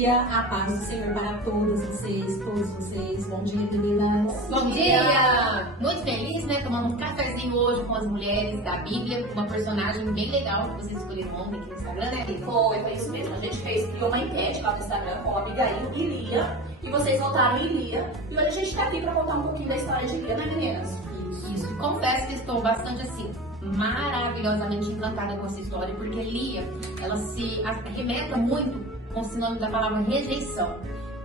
dia, a paz do Senhor para todas vocês, todos vocês. Bom dia, meninas. Bom dia! Muito feliz, né? Tomando um cafezinho hoje com as mulheres da Bíblia, uma personagem bem legal que vocês escolheram ontem aqui no Instagram, né, Lívia? Foi isso mesmo. A gente criou uma enquete lá no Instagram com a Abigail e Lia. E vocês votaram em Lia. E hoje a gente tá aqui pra contar um pouquinho da história de Lia, né, meninas? Isso. Confesso que estou bastante assim, maravilhosamente encantada com essa história, porque Lia, ela se arremeta muito com o sinônimo da palavra rejeição.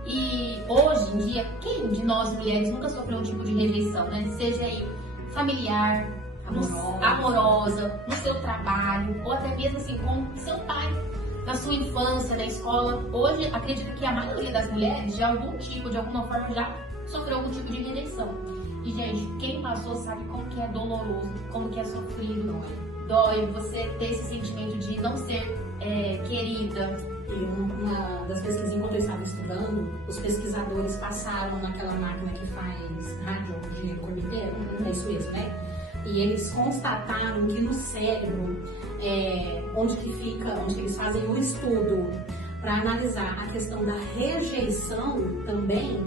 E hoje em dia, quem de nós mulheres nunca sofreu um tipo de rejeição, né? Seja aí familiar, amorosa, no seu trabalho, ou até mesmo assim com seu pai, na sua infância, na escola. Hoje, acredito que a maioria das mulheres, de algum tipo, de alguma forma, já sofreu algum tipo de rejeição. E, gente, quem passou sabe como que é doloroso, como que é sofrido. Dói você ter esse sentimento de não ser querida. E uma das pesquisas, enquanto eu estava estudando, os pesquisadores passaram naquela máquina que faz rádio de corpo inteiro, é isso mesmo, né? E eles constataram que no cérebro, onde eles fazem o estudo para analisar a questão da rejeição também,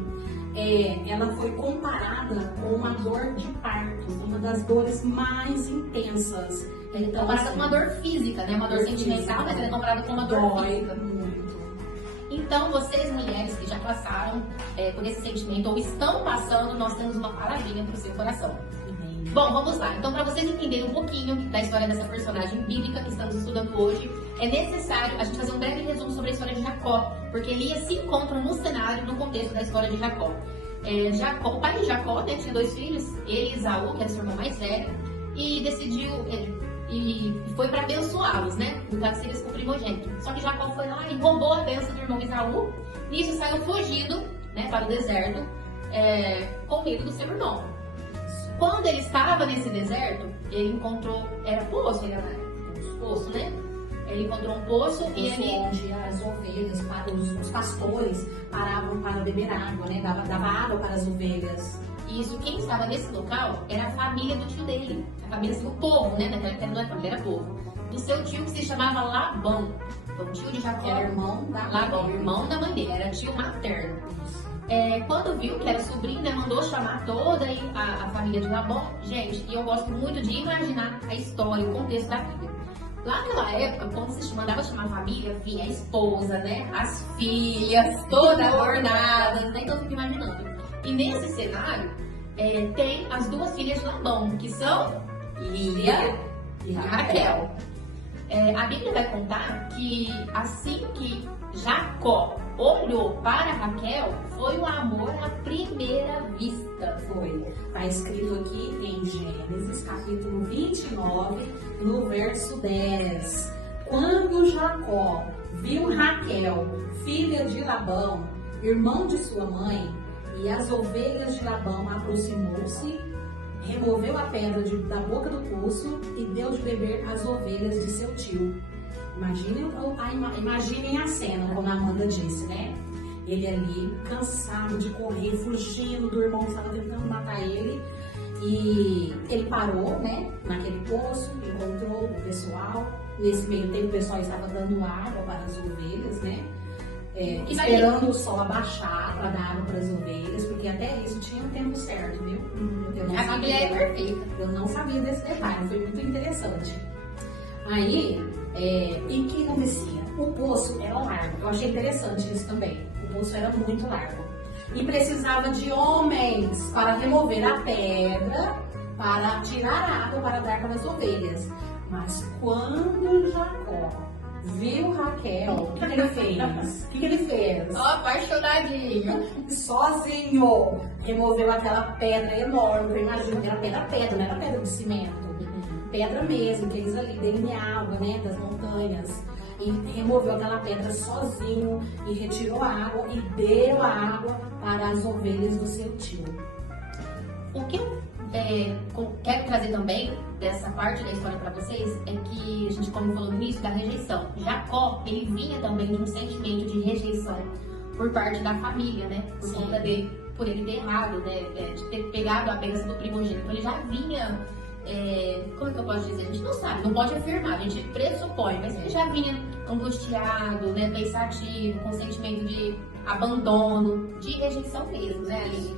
ela foi comparada com uma dor de parto, uma das dores mais intensas. Então, comparada com uma dor física, né? Uma dor sentimental, mas ela é comparada com uma dor física. Muito. Então, vocês mulheres que já passaram por esse sentimento ou estão passando, nós temos uma palavrinha para o seu coração. Bom, vamos lá. Então, para vocês entenderem um pouquinho da história dessa personagem bíblica que estamos estudando hoje, é necessário a gente fazer um breve resumo sobre a história de Jacó, porque Lia se encontra no cenário, no contexto da história de Jacó. O pai de Jacó, né, tinha 2 filhos, ele e Esaú, que era seu irmão mais velho, e decidiu, e foi para abençoá-los, né, no caso seria o primogênito. Só que Jacó foi lá e roubou a bênção do irmão Esaú, e isso saiu fugindo, né, para o deserto, com medo do seu irmão. Quando ele estava nesse deserto, ele encontrou, era poço, poço, né? Ele encontrou um poço e ele... onde as ovelhas, os pastores paravam para beber água, né? Dava água para as ovelhas. Isso, quem estava nesse local era a família do tio dele, a família, assim, o povo, né? Naquela época não era família, era povo. Do seu tio que se chamava Labão. Então, o tio de Jacó Era irmão da Labão, irmão da mãe dele, era tio materno. Quando viu que era sobrinho, né, mandou chamar toda a família de Labão. Gente, e eu gosto muito de imaginar a história, o contexto da Bíblia. Lá naquela época, quando se mandava chamar a família, vinha a esposa, né, as filhas, todas adornadas, né, então eu fico imaginando. E nesse cenário, tem as 2 filhas de Labão, que são Lia e Raquel. A Bíblia vai contar que assim que Jacó olhou para Raquel, foi um amor à primeira vista. Foi. Está escrito aqui em Gênesis, capítulo 29, no verso 10. Quando Jacó viu Raquel, filha de Labão, irmão de sua mãe, e as ovelhas de Labão, aproximou-se, removeu a pedra da boca do poço e deu de beber às ovelhas de seu tio. Imaginem a cena, como a Amanda disse, né? Ele ali, cansado de correr, fugindo do irmão que estava tentando matar ele. E ele parou, né? Naquele poço, encontrou o pessoal. Nesse meio tempo, o pessoal estava dando água para as ovelhas, né? Esperando o sol abaixar para dar água para as ovelhas, porque até isso tinha um tempo certo, viu? A Bíblia é perfeita. Eu não sabia desse detalhe, foi muito interessante. Aí, e o que acontecia? O poço era largo, eu achei interessante isso também. O poço era muito largo. E precisava de homens para remover a pedra, para tirar a água para dar para as ovelhas. Mas quando Jacó viu Raquel, o que ele fez? O que ele fez? Apaixonadinho. Sozinho, removeu aquela pedra enorme, eu imagino que era pedra, não era pedra de cimento. Pedra mesmo, que eles ali delineavam, né, das montanhas. E removeu aquela pedra sozinho e retirou a água e deu a água para as ovelhas do seu tio. O que eu quero trazer também dessa parte da história para vocês é que a gente, como falou no início, da rejeição. Jacó, ele vinha também de um sentimento de rejeição por parte da família, né? Por conta dele, por ele ter errado, né? De ter pegado a bênção do primogênito. Ele já vinha como é que eu posso dizer? A gente não sabe, não pode afirmar, a gente pressupõe, mas ele já vinha angustiado, né, pensativo, com sentimento de abandono, de rejeição mesmo, né, Aline?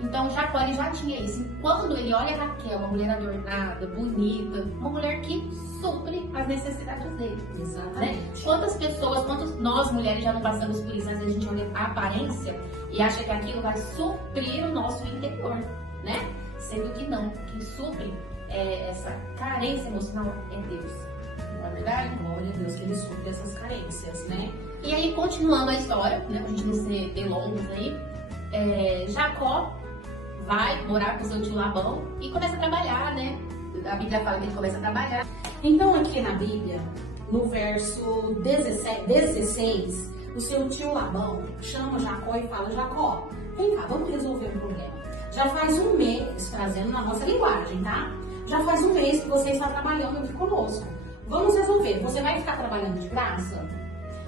Então Jacó ele já tinha isso. E quando ele olha Raquel, uma mulher adornada, bonita, uma mulher que supre as necessidades dele. Exatamente. Né? Quantas nós mulheres já não passamos por isso? Às vezes a gente olha a aparência e acha que aquilo vai suprir o nosso interior, né? Sendo que não. Quem supre essa carência emocional é Deus. Não é verdade? Glória a Deus que ele supre essas carências, né? E aí, continuando a história, né? Pra gente não ser delongas aí, Jacó vai morar com seu tio Labão e começa a trabalhar, né? A Bíblia fala que ele começa a trabalhar. Então, aqui na Bíblia, no verso 16, o seu tio Labão chama Jacó e fala: Jacó, vem cá, vamos resolver um problema. Já faz um mês, trazendo na nossa linguagem, tá? Já faz um mês que você está trabalhando aqui conosco. Vamos resolver. Você vai ficar trabalhando de graça?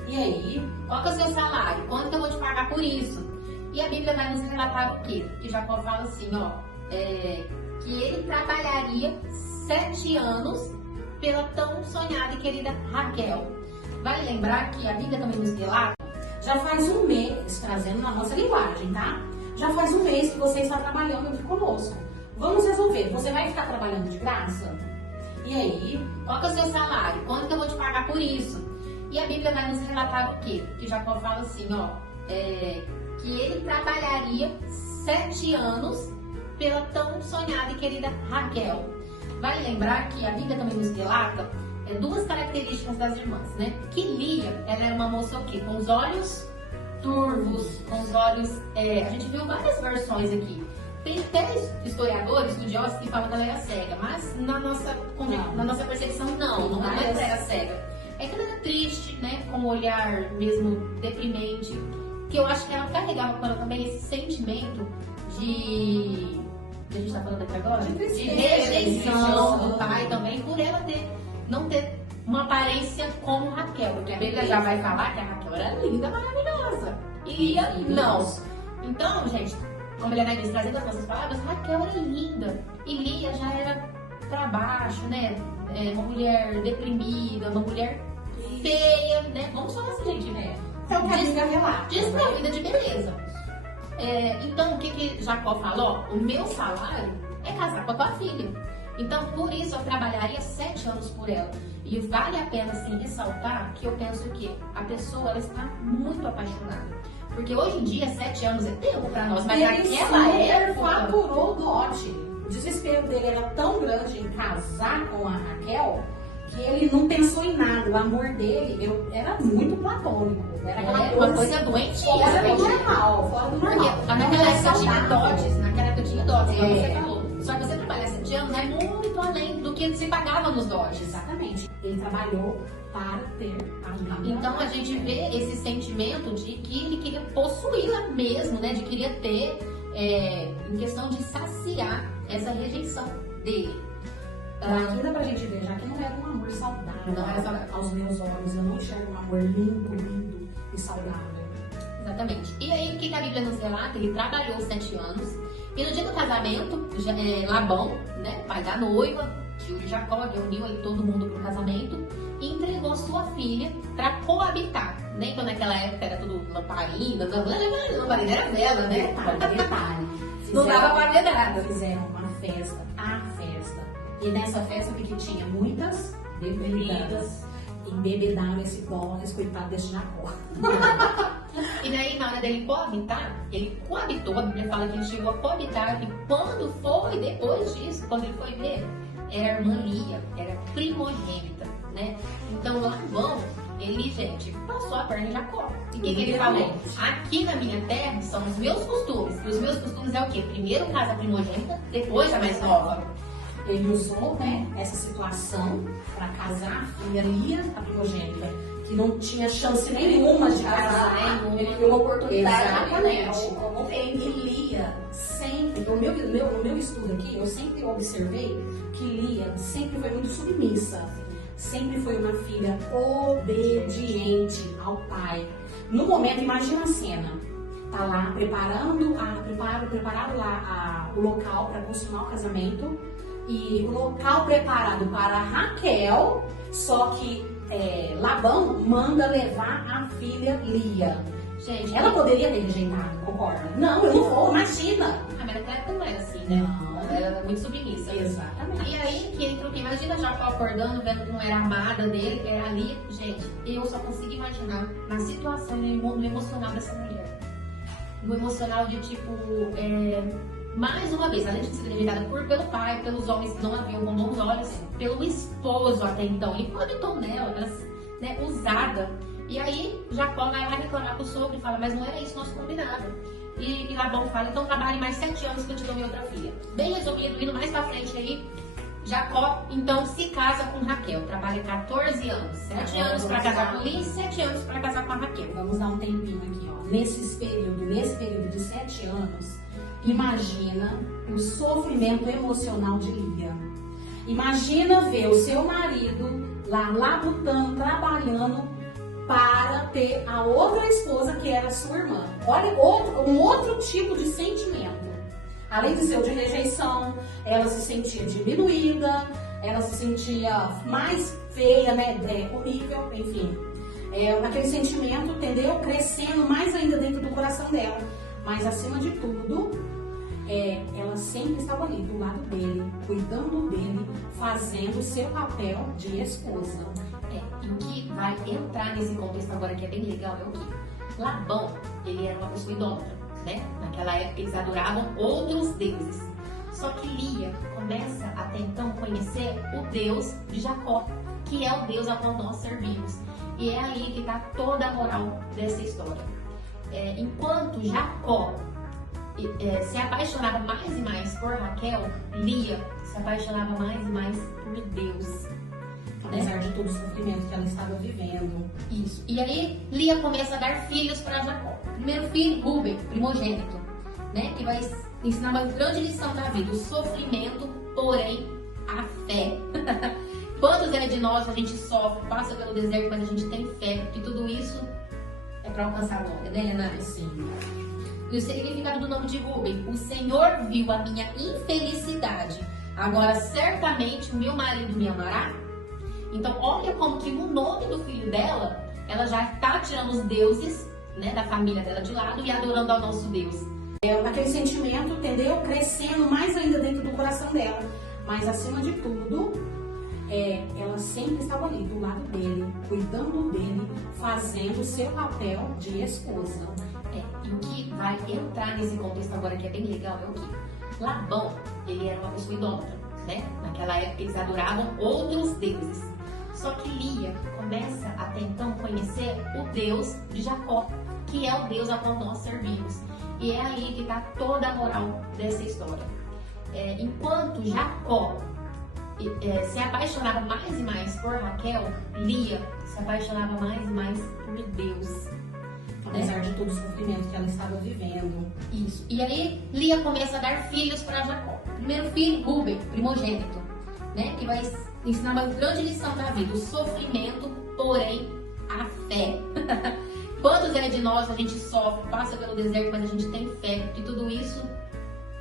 E aí? Qual que é o seu salário? Quanto que eu vou te pagar por isso? E a Bíblia vai nos relatar o quê? Que Jacó fala assim, ó, que ele trabalharia 7 anos pela tão sonhada e querida Raquel. Vale lembrar que a Bíblia também nos relata, já faz um mês, trazendo na nossa linguagem, tá? Já faz um mês que você está trabalhando aqui conosco. Vamos resolver. Você vai ficar trabalhando de graça? E aí? Qual que é o seu salário? Quanto que eu vou te pagar por isso? E a Bíblia vai nos relatar o quê? Que Jacó fala assim, ó, que ele trabalharia 7 anos pela tão sonhada e querida Raquel. Vale lembrar que a Bíblia também nos relata 2 características das irmãs, né? Que Lia, ela era uma moça o quê? Com os olhos turvos, com os olhos... a gente viu várias versões aqui. Tem até historiadores, estudiosos que falam que ela era cega, mas na nossa percepção não é que ela era cega. É que ela era triste, né? Com um olhar mesmo deprimente, que eu acho que ela carregava com ela também esse sentimento de... que a gente tá falando aqui agora? De rejeição do pai também, por ela não ter uma aparência como Raquel, porque a Bíblia já vai falar que a Raquel era linda, maravilhosa. E Lia, não. Então, gente, como ele diz, trazendo as nossas palavras, Raquel era linda. E Lia já era pra baixo, né? Uma mulher deprimida, uma mulher feia, né? Vamos falar assim, gente, né? É o que a Bíblia relata. Desprovida de beleza. Então, o que Jacó falou? O meu salário é casar com a tua filha. Então, por isso, eu trabalharia 7 anos por ela. E vale a pena, assim, ressaltar que eu penso que a pessoa, ela está muito apaixonada. Porque hoje em dia, 7 anos é tempo pra nós. Mas naquela época... faturou o dote. O desespero dele era tão grande em casar com a Raquel que ele não pensou em nada. O amor dele era muito platônico. Era uma coisa doentia. Fora do normal. Porque naquela época tinha dotes, como você falou. Só que você trabalhar 7 anos é muito além do que se pagava nos dotes. Exatamente. Ele trabalhou para ter a vida. Então a gente vê esse sentimento de que ele queria possuí-la mesmo, né? De queria ter, em questão de saciar essa rejeição dele. Aqui dá pra gente ver, já que não era um amor saudável. Não era saudável. Aos meus olhos, eu não enxergo um amor lindo e saudável. Exatamente. E aí, o que a Bíblia nos relata? Ele trabalhou 7 anos. E no dia do casamento, Labão, né, pai da noiva, tio de Jacó, reuniu aí todo mundo pro casamento e entregou sua filha para coabitar. Né? Então naquela época era tudo lamparina, lamparina era vela, né? Detalhe. Não dava pra ver nada. Fizeram uma festa, a festa. E nessa festa que tinha muitas bebidas. Embebedaram esse coitado desse Jacó. E daí, na hora dele coabitar, ele coabitou, a Bíblia fala que ele chegou a coabitar, e quando foi, depois disso, quando ele foi ver, era a irmã Lia, era primogênita, né? Então, Labão, ele, gente, passou a perna em Jacó. E o que ele falou? Aqui na minha terra são os meus costumes. E os meus costumes é o quê? Primeiro casa primogênita, depois a mais nova. Ele usou, né, essa situação para casar a filha Lia, a primogênita, que não tinha chance nenhuma de casar. Ele viu uma oportunidade. Exatamente. E Lia sempre, no meu estudo aqui, eu sempre observei que Lia sempre foi muito submissa. Sempre foi uma filha obediente ao pai. No momento, imagina a cena. Tá lá prepararam lá o local para consumar o casamento. e o local preparado para Raquel, só que Labão manda levar a filha Lia. Gente, Ela poderia ter rejeitado, concorda? Não, eu não vou, imagina. mas naquela época não era assim, né? Não. Ela era muito submissa. Exatamente. E aí que entra o que? Imagina Jacó acordando, vendo que não era amada dele, que era ali. Gente, eu só consigo imaginar na situação, no emocional dessa mulher. No emocional de tipo, mais uma vez, além de ser rejeitada pelo pai, pelos homens que não a viam com bons olhos, pelo esposo até então. Ele acreditou nela, né, usada. E aí Jacó vai lá reclamar com o sogro e fala, mas não era isso nosso combinado. E Labão fala, então trabalhe mais 7 anos que eu te dou minha outra filha. Bem resumido, indo mais pra frente aí, Jacó então se casa com Raquel, trabalha 14 anos. 7 anos para casar com Lia e 7 anos para casar com a Raquel. Vamos dar um tempinho aqui, ó. Nesse período de 7 anos, imagina o sofrimento emocional de Lia. Imagina ver o seu marido lá labutando, trabalhando para ter a outra esposa que era sua irmã. Olha, um outro tipo de sentimento. Além de ser o de rejeição, ela se sentia diminuída, ela se sentia mais feia, né? Horrível, enfim. Aquele sentimento, entendeu? Crescendo mais ainda dentro do coração dela. Mas acima de tudo, ela sempre estava ali do lado dele, cuidando dele, fazendo o seu papel de esposa. E o que vai entrar nesse contexto agora que é bem legal é o que? Labão, ele era uma pessoa idólatra, né? Naquela época eles adoravam outros deuses. Só que Lia começa até então conhecer o Deus de Jacó, que é o Deus a qual nós servimos. E é aí que está toda a moral dessa história. Enquanto Jacó se apaixonava mais e mais por Raquel, Lia se apaixonava mais e mais por Deus. Apesar de todo o sofrimento que ela estava vivendo. Isso. E aí Lia começa a dar filhos para Jacó. Primeiro filho, Rúben, primogênito, né? Que vai ensinar uma grande lição da vida: o sofrimento, porém a fé. Quantos de nós a gente sofre, passa pelo deserto, mas a gente tem fé que tudo isso é para alcançar a glória, né, Renan? Sim. E o significado do nome de Rúben: o Senhor viu a minha infelicidade, agora certamente o meu marido me amará. Então, olha como que no nome do filho dela, ela já está tirando os deuses, né, da família dela de lado e adorando ao nosso Deus. Aquele sentimento, entendeu? Crescendo mais ainda dentro do coração dela. Mas, acima de tudo, ela sempre estava ali do lado dele, cuidando dele, fazendo o seu papel de esposa. E o que vai entrar nesse contexto agora que é bem legal é o que? Labão, ele era uma pessoa idólatra, né? Naquela época eles adoravam outros deuses. Só que Lia começa até então conhecer o Deus de Jacó, que é o Deus a qual nós servimos. E é aí que está toda a moral dessa história. Enquanto Jacó se apaixonava mais e mais por Raquel, Lia se apaixonava mais e mais por Deus. Apesar de todo o sofrimento que ela estava vivendo. Isso. E aí Lia começa a dar filhos para Jacó. Primeiro filho, Rúben, primogênito, né? Que vai ensinar uma grande lição da vida: o sofrimento, porém a fé. Quantos de nós a gente sofre, passa pelo deserto, mas a gente tem fé que tudo isso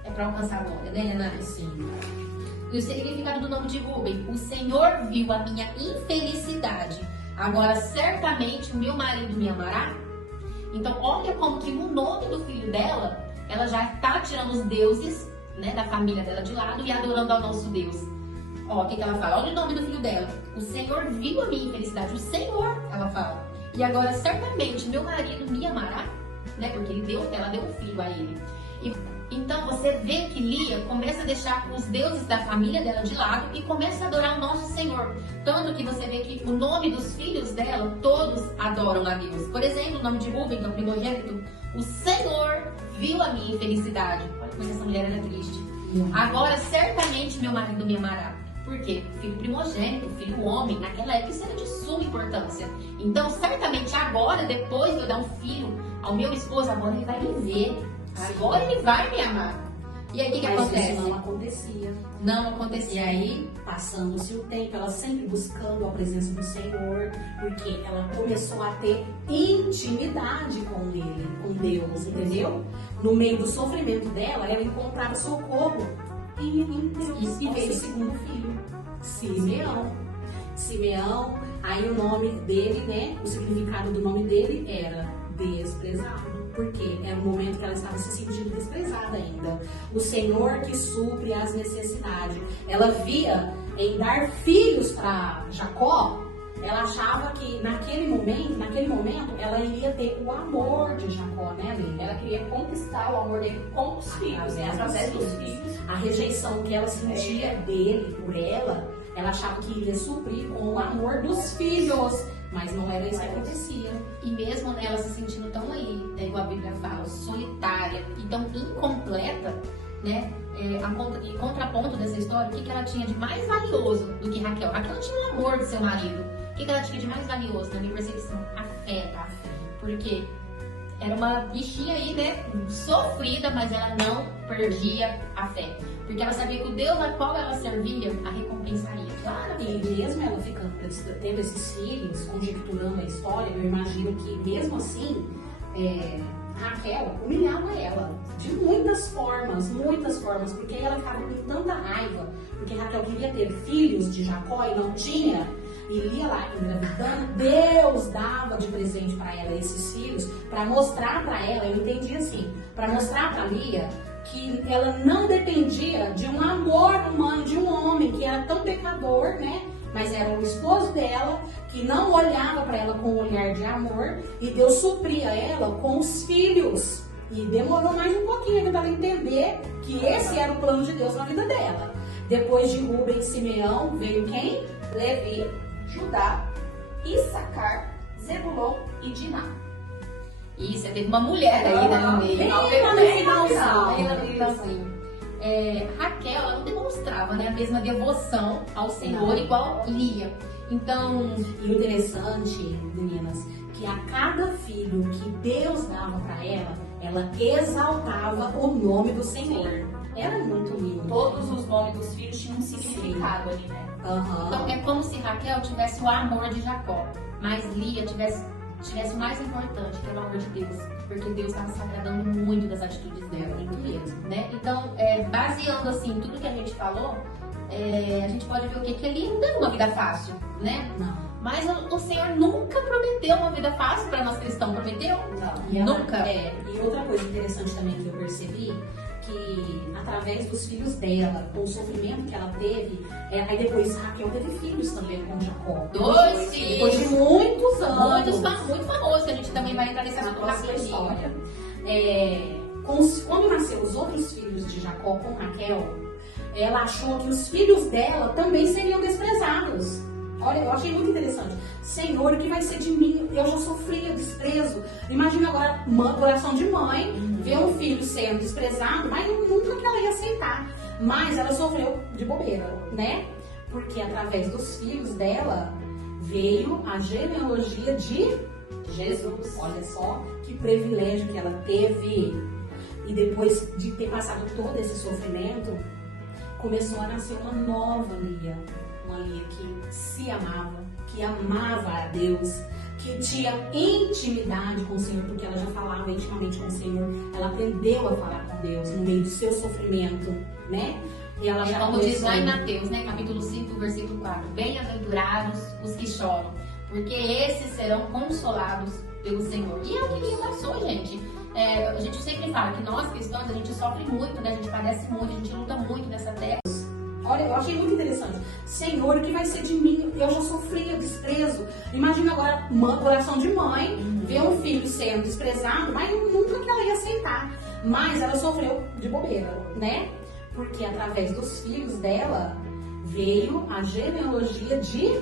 é para alcançar a glória, né, Renan? Sim. E o significado do nome de Rúben: o Senhor viu a minha infelicidade, agora certamente o meu marido me amará. Então, olha como que no nome do filho dela, ela já está tirando os deuses, né, da família dela de lado e adorando ao nosso Deus. Ó, o que ela fala? Olha o nome do filho dela: o Senhor viu a minha infelicidade. O Senhor, ela fala. E agora, certamente, meu marido me amará, né? Porque ela deu um filho a ele. Então, você vê que Lia começa a deixar os deuses da família dela de lado e começa a adorar o nosso Senhor. Tanto que você vê que o nome dos filhos dela, todos adoram a Deus. Por exemplo, o nome de Rúben, que é o primogênito: o Senhor viu a minha infelicidade. Olha como essa mulher era triste. Agora, certamente, meu marido me amará. Por quê? Filho primogênito, filho homem, naquela época isso era de suma importância. Então, certamente agora, depois de eu dar um filho ao meu esposo, agora ele vai me ver. Agora ele vai me amar. E aí o que acontece? Isso não acontecia. Não acontecia. E aí, passando-se o tempo, ela sempre buscando a presença do Senhor, porque ela começou a ter intimidade com Ele, com Deus, entendeu? No meio do sofrimento dela, ela encontrava socorro em Deus. E veio o segundo filho, Simeão. Aí o nome dele, né? O significado do nome dele era desprezado. Porque era um momento que ela estava se sentindo desprezada ainda. O Senhor que supre as necessidades. Ela via em dar filhos para Jacó. Ela achava que naquele momento, ela iria ter o amor de Jacó, né, Lili? Ela queria conquistar o amor dele com os filhos, né? Através dos filhos. A rejeição que ela sentia dele, por ela achava que iria suprir com o amor dos filhos. Mas não era isso que acontecia. E mesmo ela se sentindo tão ali, né, igual a Bíblia fala, solitária e tão incompleta, né? Em contraponto dessa história, o que ela tinha de mais valioso do que Raquel? Raquel tinha o amor do seu marido. O que ela tinha de mais valioso na minha percepção? A fé. Porque era uma bichinha aí, né? Sofrida, mas ela não perdia a fé. Porque ela sabia que o Deus a qual ela servia a recompensaria. Claro. E mesmo ela tendo esses filhos, conjecturando a história, eu imagino que mesmo assim, Raquel humilhava ela de muitas formas, porque ela ficava com tanta raiva, porque Raquel queria ter filhos de Jacó e não tinha. E Lia lá engravidando, Deus dava de presente para ela esses filhos, para mostrar para ela, eu entendi assim, para mostrar para Lia que ela não dependia de um amor humano, de um homem que era tão pecador, né? Mas era o esposo dela, que não olhava para ela com um olhar de amor, e Deus supria ela com os filhos. E demorou mais um pouquinho para ela entender que esse era o plano de Deus na vida dela. Depois de Rúben e Simeão, veio quem? Levi, Judá, Issacar, Zebulon e Diná. E você teve uma mulher aí, né, no meio. Raquel, ela não demonstrava, né, a mesma devoção ao Senhor igual Lia. Então, e o interessante, meninas, que a cada filho que Deus dava para ela exaltava o nome do Senhor. Era muito lindo. Todos os nomes dos filhos tinham um significado ali, né? Então, é como se Raquel tivesse o amor de Jacó, mas Lia tivesse o mais importante, que é o amor de Deus, porque Deus estava se agradando muito das atitudes dela, muito mesmo, né? Então, baseando assim tudo que a gente falou, a gente pode ver o que ali não deu uma vida fácil, né? Não. Mas o Senhor nunca prometeu uma vida fácil para nós cristãos, prometeu? Não. Nunca. E outra coisa interessante também que eu percebi, que através dos filhos dela, com o sofrimento que ela teve, aí depois Raquel teve filhos também com Jacó. Dois filhos. Depois de muitos anos. Muito famoso, que a gente também vai entrar nessa próxima história. Quando nasceram os outros filhos de Jacó com Raquel, ela achou que os filhos dela também seriam desprezados. Olha, eu achei muito interessante. Senhor, o que vai ser de mim? Eu já sofria desprezo. Imagina agora, coração de mãe, ver um filho sendo desprezado, mas nunca que ela ia aceitar. Mas ela sofreu de bobeira, né? Porque através dos filhos dela veio a genealogia de Jesus. Olha só que privilégio que ela teve. E depois de ter passado todo esse sofrimento, começou a nascer uma nova Lia. Uma Lia que se amava, que amava a Deus, que tinha intimidade com o Senhor, porque ela já falava intimamente com o Senhor. Ela aprendeu a falar com Deus no meio do seu sofrimento, né? E ela já como diz lá em Mateus, né, capítulo 5, versículo 4. Bem-aventurados os que choram, porque esses serão consolados pelo Senhor. E é o que Lia passou, gente. A gente sempre fala que nós cristãos, a gente sofre muito, né? A gente padece muito, a gente luta muito nessa terra. Olha, eu achei muito interessante. Senhor, o que vai ser de mim? Eu já sofria desprezo. Imagina agora, coração de mãe, ver um filho sendo desprezado, mas nunca que ela ia aceitar. Mas ela sofreu de bobeira, né? Porque através dos filhos dela veio a genealogia de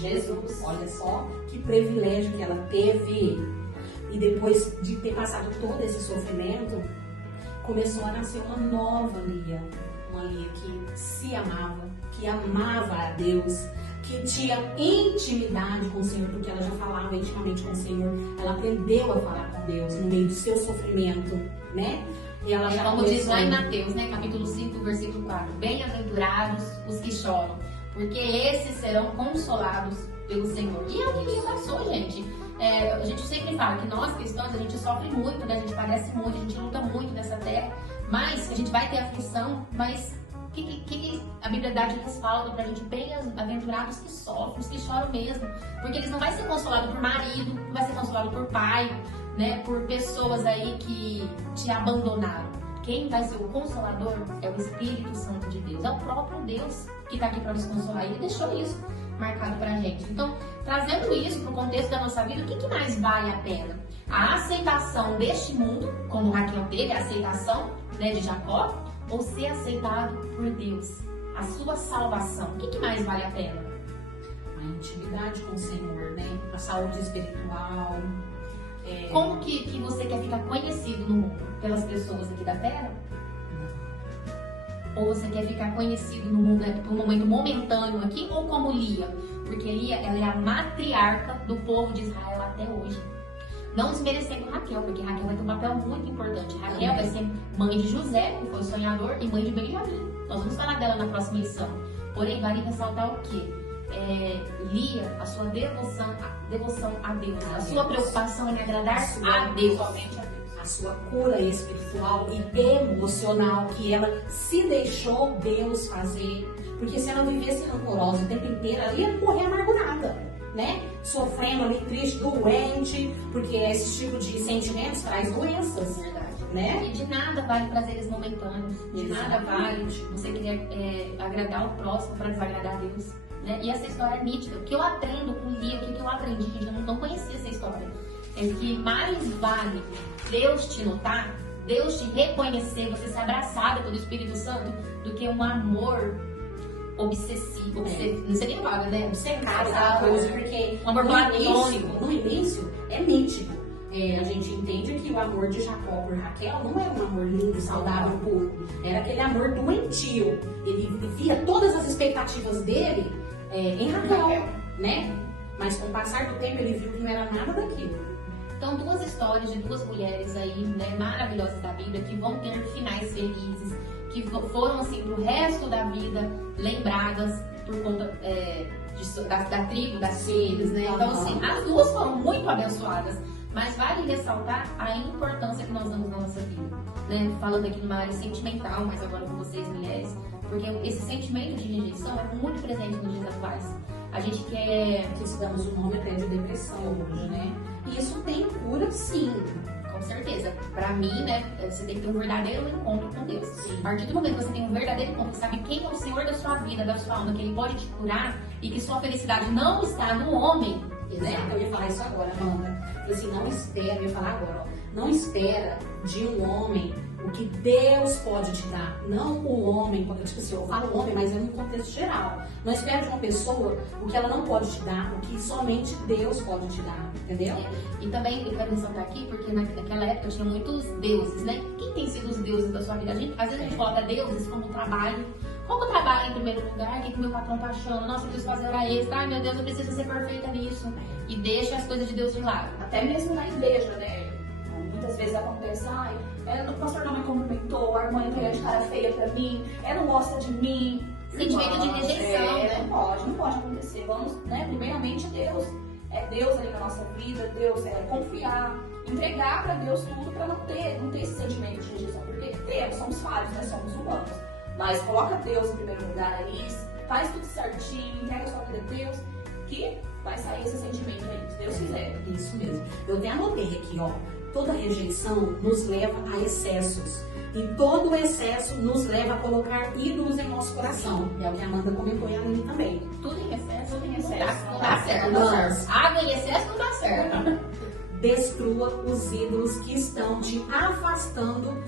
Jesus. Olha só que privilégio que ela teve. E depois de ter passado todo esse sofrimento, começou a nascer uma nova Lia. Uma Lia que se amava, que amava a Deus, que tinha intimidade com o Senhor, porque ela já falava intimamente com o Senhor. Ela aprendeu a falar com Deus no meio do seu sofrimento, né? E ela já como diz lá em Mateus, né, capítulo 5, versículo 4. Bem-aventurados os que choram, porque esses serão consolados pelo Senhor. E é o que Lia passou, gente. A gente sempre fala que nós cristãos, a gente sofre muito, né? A gente padece muito, a gente luta muito nessa terra, mas a gente vai ter aflição, mas que a Bíblia dá de respaldo pra gente? Bem-aventurados que sofrem, os que choram mesmo. Porque eles não vão ser consolados por marido, não vai ser consolado por pai, né? Por pessoas aí que te abandonaram. Quem vai ser o consolador é o Espírito Santo de Deus. É o próprio Deus que tá aqui para nos consolar. E ele deixou isso marcado pra gente. Então, trazendo isso pro contexto da nossa vida, o que mais vale a pena? A aceitação deste mundo, como Raquel teve, a aceitação, né, de Jacó, ou ser aceitado por Deus? A sua salvação. O que mais vale a pena? A intimidade com o Senhor, né? A saúde espiritual. Como que você quer ficar conhecido no mundo? Pelas pessoas aqui da Terra? Ou você quer ficar conhecido no mundo por um momento momentâneo aqui? Ou como Lia? Porque Lia, ela é a matriarca do povo de Israel até hoje. Não desmerecendo Raquel, porque Raquel vai ter um papel muito importante. Raquel vai ser mãe de José, que foi o sonhador, e mãe de Benjamim. Nós vamos falar dela na próxima lição. Porém, vale ressaltar o quê? Lia, a sua devoção a Deus. A sua preocupação em agradar a Deus. Somente a Deus. A sua cura espiritual e emocional, que ela se deixou Deus fazer. Porque se ela vivesse rancorosa o tempo inteiro, ela ia morrer amargurada, né? Sofrendo ali, triste, doente, porque esse tipo de sentimentos traz doenças, né? E de nada vale prazeres momentâneos. De nada vale você querer agradar o próximo para desagradar a Deus. Né? E essa história é nítida. O que eu aprendo com Lia, o que eu aprendi, gente, eu não conhecia essa história, é que mais vale Deus te notar, Deus te reconhecer, você ser abraçada pelo Espírito Santo, do que um amor obsessivo. Não seria vaga, né? Obcecada, essa coisa, porque um amor platônico. No início é nítido. A gente entende que o amor de Jacó por Raquel não é um amor lindo, saudável, puro. Era aquele amor doentio. Ele via todas as expectativas dele em Raquel, né? Mas com o passar do tempo ele viu que não era nada daquilo. Então, duas histórias de duas mulheres aí, né, maravilhosas da Bíblia, que vão ter finais felizes, que foram, assim, pro resto da vida lembradas por conta da tribo, das filhas, né? Então, assim, as duas foram muito abençoadas. Mas vale ressaltar a importância que nós damos na nossa vida, né? Falando aqui numa área sentimental, mas agora com vocês, mulheres, porque esse sentimento de rejeição é muito presente nos dias atuais. A gente quer... Precisamos um nome até de depressão hoje, né? E isso tem cura, sim. Com certeza. Pra mim, né, você tem que ter um verdadeiro encontro com Deus. Sim. A partir do momento que você tem um verdadeiro encontro, sabe quem é o Senhor da sua vida, da sua alma, que Ele pode te curar e que sua felicidade não está no homem, né? Exato, eu ia falar isso agora, Amanda. Assim, não espera, eu ia falar agora, ó, não espera de um homem o que Deus pode te dar, não o homem, tipo assim, eu falo homem, mas é no contexto geral. Não espera de uma pessoa o que ela não pode te dar, o que somente Deus pode te dar, entendeu? E também eu quero ressaltar aqui, porque naquela época tinha muitos deuses, né? Quem tem sido os deuses da sua vida? Às vezes a gente coloca deuses como trabalho. Como o trabalho em primeiro lugar, o que o meu patrão tá achando? Nossa, eu preciso fazer hora extra. Ai, meu Deus, eu preciso ser perfeita nisso. E deixa as coisas de Deus de lado. Até mesmo na igreja, né? Muitas vezes acontece, o pastor não me cumprimentou, a irmã entrega de cara feia pra mim, ela não gosta de mim. Sentimento de rejeição, né? Não pode acontecer. Vamos, né? Primeiramente, Deus. É Deus ali na nossa vida, Deus confiar, entregar pra Deus tudo pra não ter esse sentimento de rejeição. Porque somos falhos, nós somos humanos. Mas coloca Deus em primeiro lugar aí, faz tudo certinho, entrega a sua vida a Deus, que vai sair esse sentimento aí, se Deus quiser. Isso mesmo. Eu até anotei aqui, ó. Toda rejeição nos leva a excessos. E todo excesso nos leva a colocar ídolos em nosso coração. É o que a Amanda comentou e a Aline também. Tudo em excesso, Não dá certo. Não dá certo. Água em excesso não dá certo. Destrua os ídolos que estão te afastando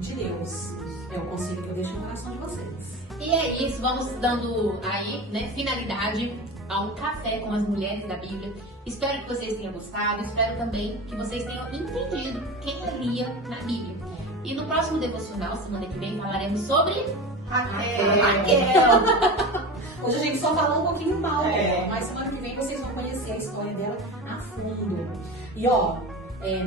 de Deus. É o conselho que eu deixo no coração de vocês. E é isso, vamos dando aí, né, finalidade a um café com as mulheres da Bíblia. Espero que vocês tenham gostado, espero também que vocês tenham entendido quem é Lia na Bíblia. E no próximo devocional, semana que vem, falaremos sobre Raquel. Hoje a gente só falou um pouquinho mal dela, mas semana que vem vocês vão conhecer a história dela a fundo. E ó,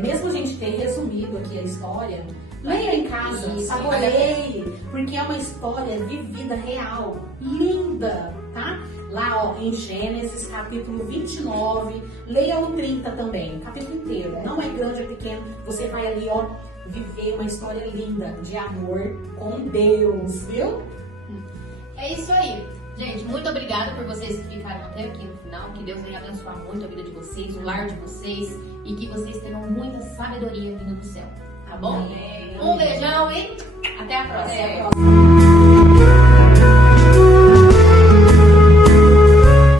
mesmo a gente ter resumido aqui a história, leia em casa, saboreie, porque é uma história vivida, real, linda, tá? Lá, ó, em Gênesis, capítulo 29, leia o 30 também, capítulo inteiro. Não é grande, é pequeno, você vai ali, ó, viver uma história linda de amor com Deus, viu? É isso aí. Gente, muito obrigada por vocês que ficaram até aqui no final. Que Deus venha abençoar muito a vida de vocês, o lar de vocês. E que vocês tenham muita sabedoria vindo do céu. Tá bom? Amém. Um beijão e até a próxima. Até a próxima.